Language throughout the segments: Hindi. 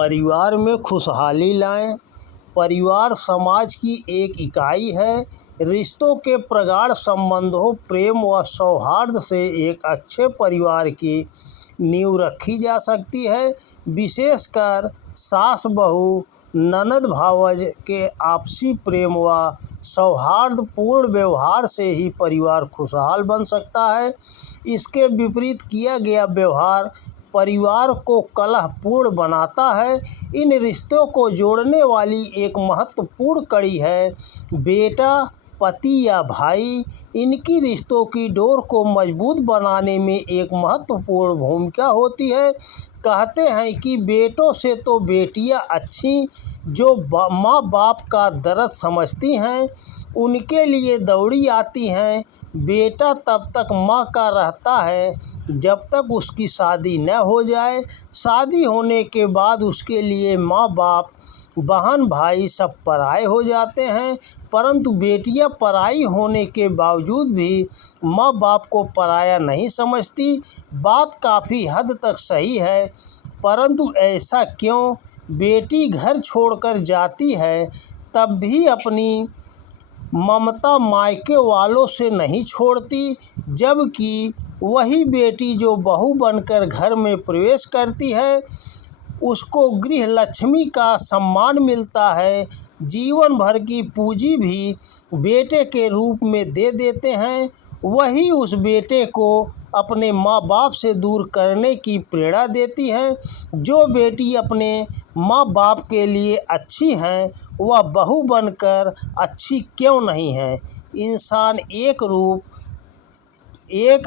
परिवार में खुशहाली लाएं। परिवार समाज की एक इकाई है। रिश्तों के प्रगाढ़ संबंधों, प्रेम व सौहार्द से एक अच्छे परिवार की नींव रखी जा सकती है। विशेषकर सास बहू, ननद भावज के आपसी प्रेम व सौहार्दपूर्ण व्यवहार से ही परिवार खुशहाल बन सकता है। इसके विपरीत किया गया व्यवहार परिवार को कलहपूर्ण बनाता है। इन रिश्तों को जोड़ने वाली एक महत्वपूर्ण कड़ी है बेटा, पति या भाई। इनकी रिश्तों की डोर को मजबूत बनाने में एक महत्वपूर्ण भूमिका होती है। कहते हैं कि बेटों से तो बेटियां अच्छी, जो माँ बाप का दर्द समझती हैं, उनके लिए दौड़ी आती हैं। बेटा तब तक माँ का रहता है जब तक उसकी शादी न हो जाए। शादी होने के बाद उसके लिए माँ बाप, बहन भाई सब पराए हो जाते हैं। परंतु बेटियां पराई होने के बावजूद भी माँ बाप को पराया नहीं समझती। बात काफ़ी हद तक सही है, परंतु ऐसा क्यों? बेटी घर छोड़कर जाती है तब भी अपनी ममता मायके वालों से नहीं छोड़ती, जबकि वही बेटी जो बहू बनकर घर में प्रवेश करती है, उसको गृह लक्ष्मी का सम्मान मिलता है। जीवन भर की पूंजी भी बेटे के रूप में दे देते हैं। वही उस बेटे को अपने माँ बाप से दूर करने की प्रेरणा देती है। जो बेटी अपने माँ बाप के लिए अच्छी हैं, वह बहू बनकर अच्छी क्यों नहीं है? इंसान एक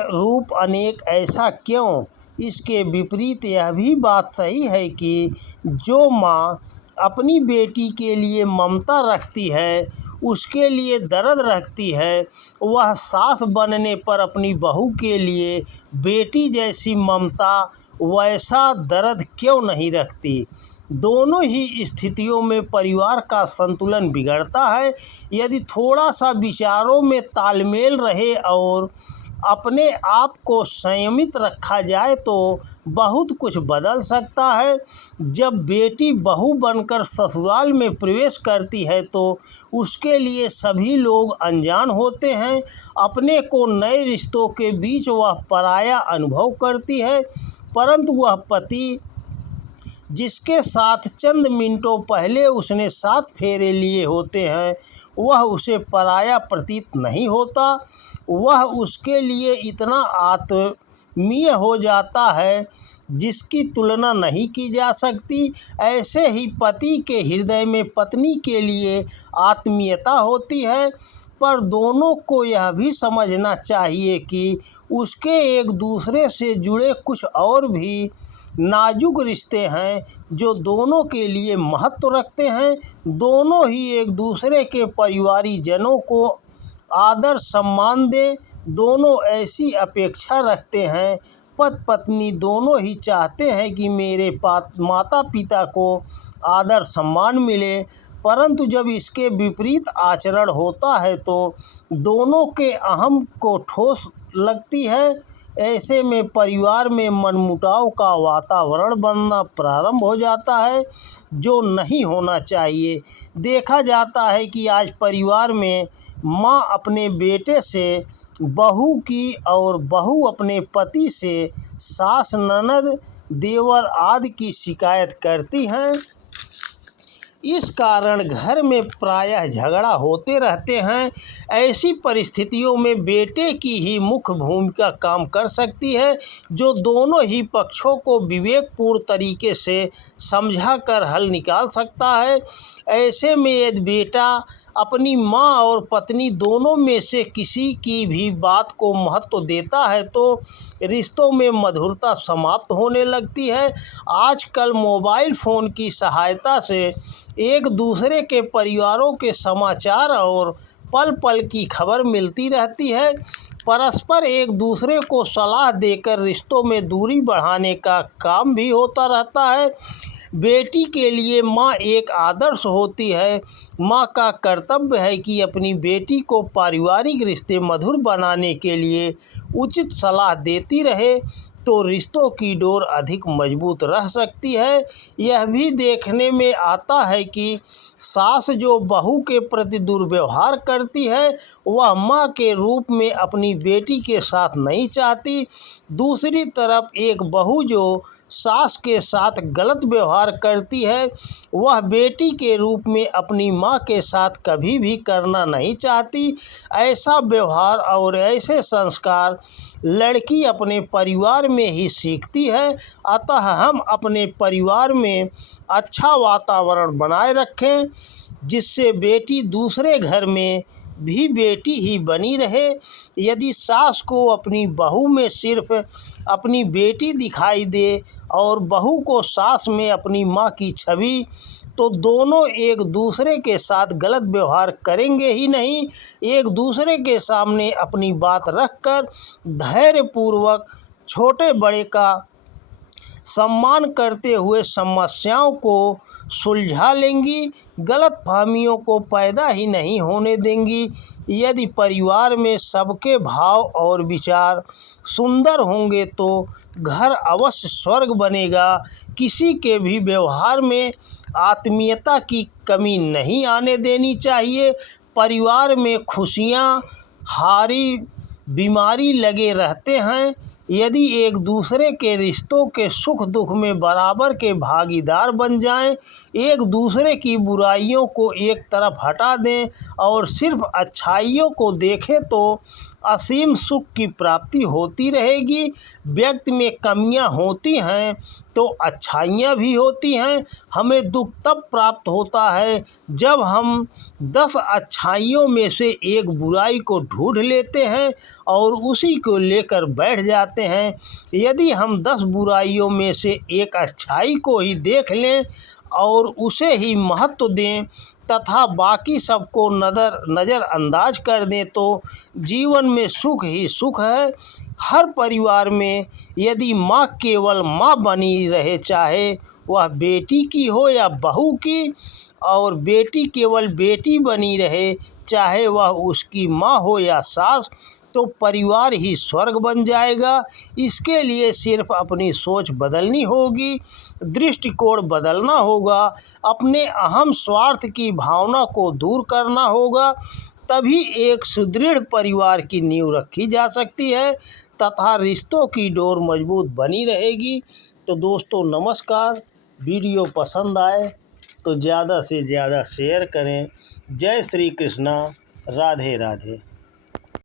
रूप अनेक, ऐसा क्यों? इसके विपरीत यह भी बात सही है कि जो माँ अपनी बेटी के लिए ममता रखती है, उसके लिए दर्द रखती है, वह सास बनने पर अपनी बहू के लिए बेटी जैसी ममता, वैसा दर्द क्यों नहीं रखती? दोनों ही स्थितियों में परिवार का संतुलन बिगड़ता है। यदि थोड़ा सा विचारों में तालमेल रहे और अपने आप को संयमित रखा जाए तो बहुत कुछ बदल सकता है। जब बेटी बहू बनकर ससुराल में प्रवेश करती है तो उसके लिए सभी लोग अनजान होते हैं। अपने को नए रिश्तों के बीच वह पराया अनुभव करती है, परंतु वह पति जिसके साथ चंद मिनटों पहले उसने 7 फेरे लिए होते हैं, वह उसे पराया प्रतीत नहीं होता। वह उसके लिए इतना आत्मीय हो जाता है जिसकी तुलना नहीं की जा सकती। ऐसे ही पति के हृदय में पत्नी के लिए आत्मीयता होती है, पर दोनों को यह भी समझना चाहिए कि उसके एक दूसरे से जुड़े कुछ और भी नाजुक रिश्ते हैं जो दोनों के लिए महत्व रखते हैं। दोनों ही एक दूसरे के परिवारीजनों को आदर सम्मान दें। दोनों ऐसी अपेक्षा रखते हैं, पति पत्नी दोनों ही चाहते हैं कि मेरे माता पिता को आदर सम्मान मिले, परंतु जब इसके विपरीत आचरण होता है तो दोनों के अहम को ठोस लगती है। ऐसे में परिवार में मनमुटाव का वातावरण बनना प्रारंभ हो जाता है, जो नहीं होना चाहिए। देखा जाता है कि आज परिवार में माँ अपने बेटे से बहू की और बहू अपने पति से सास, ननद, देवर आदि की शिकायत करती हैं। इस कारण घर में प्रायः झगड़ा होते रहते हैं। ऐसी परिस्थितियों में बेटे की ही मुख्य भूमिका काम कर सकती है, जो दोनों ही पक्षों को विवेकपूर्ण तरीके से समझाकर हल निकाल सकता है। ऐसे में यदि बेटा अपनी माँ और पत्नी दोनों में से किसी की भी बात को महत्व देता है तो रिश्तों में मधुरता समाप्त होने लगती है। आजकल मोबाइल फ़ोन की सहायता से एक दूसरे के परिवारों के समाचार और पल पल की खबर मिलती रहती है। परस्पर एक दूसरे को सलाह देकर रिश्तों में दूरी बढ़ाने का काम भी होता रहता है। बेटी के लिए माँ एक आदर्श होती है। माँ का कर्तव्य है कि अपनी बेटी को पारिवारिक रिश्ते मधुर बनाने के लिए उचित सलाह देती रहे, तो रिश्तों की डोर अधिक मजबूत रह सकती है। यह भी देखने में आता है कि सास जो बहू के प्रति दुर्व्यवहार करती है वह माँ के रूप में अपनी बेटी के साथ नहीं चाहती। दूसरी तरफ एक बहू जो सास के साथ गलत व्यवहार करती है वह बेटी के रूप में अपनी माँ के साथ कभी भी करना नहीं चाहती। ऐसा व्यवहार और ऐसे संस्कार लड़की अपने परिवार में ही सीखती है। अतः हम अपने परिवार में अच्छा वातावरण बनाए रखें जिससे बेटी दूसरे घर में भी बेटी ही बनी रहे। यदि सास को अपनी बहू में सिर्फ अपनी बेटी दिखाई दे और बहू को सास में अपनी माँ की छवि, तो दोनों एक दूसरे के साथ गलत व्यवहार करेंगे ही नहीं। एक दूसरे के सामने अपनी बात रखकर धैर्यपूर्वक छोटे बड़े का सम्मान करते हुए समस्याओं को सुलझा लेंगी, गलतफहमियों को पैदा ही नहीं होने देंगी। यदि परिवार में सबके भाव और विचार सुंदर होंगे तो घर अवश्य स्वर्ग बनेगा। किसी के भी व्यवहार में आत्मीयता की कमी नहीं आने देनी चाहिए। परिवार में खुशियाँ हारी बीमारी लगे रहते हैं। यदि एक दूसरे के रिश्तों के सुख दुख में बराबर के भागीदार बन जाएं, एक दूसरे की बुराइयों को एक तरफ हटा दें और सिर्फ अच्छाइयों को देखें तो असीम सुख की प्राप्ति होती रहेगी। व्यक्ति में कमियां होती हैं तो अच्छाइयाँ भी होती हैं। हमें दुख तब प्राप्त होता है जब हम 10 अच्छाइयों में से एक बुराई को ढूंढ लेते हैं और उसी को लेकर बैठ जाते हैं। यदि हम 10 बुराइयों में से एक अच्छाई को ही देख लें और उसे ही महत्व दें तथा बाकी सबको नज़रअंदाज कर दें तो जीवन में सुख ही सुख है। हर परिवार में यदि माँ केवल माँ बनी रहे, चाहे वह बेटी की हो या बहू की, और बेटी केवल बेटी बनी रहे चाहे वह उसकी माँ हो या सास, तो परिवार ही स्वर्ग बन जाएगा। इसके लिए सिर्फ अपनी सोच बदलनी होगी, दृष्टिकोण बदलना होगा, अपने अहम स्वार्थ की भावना को दूर करना होगा। तभी एक सुदृढ़ परिवार की नींव रखी जा सकती है तथा रिश्तों की डोर मजबूत बनी रहेगी। तो दोस्तों नमस्कार। वीडियो पसंद आए तो ज़्यादा से ज़्यादा शेयर करें। जय श्री कृष्णा। राधे राधे।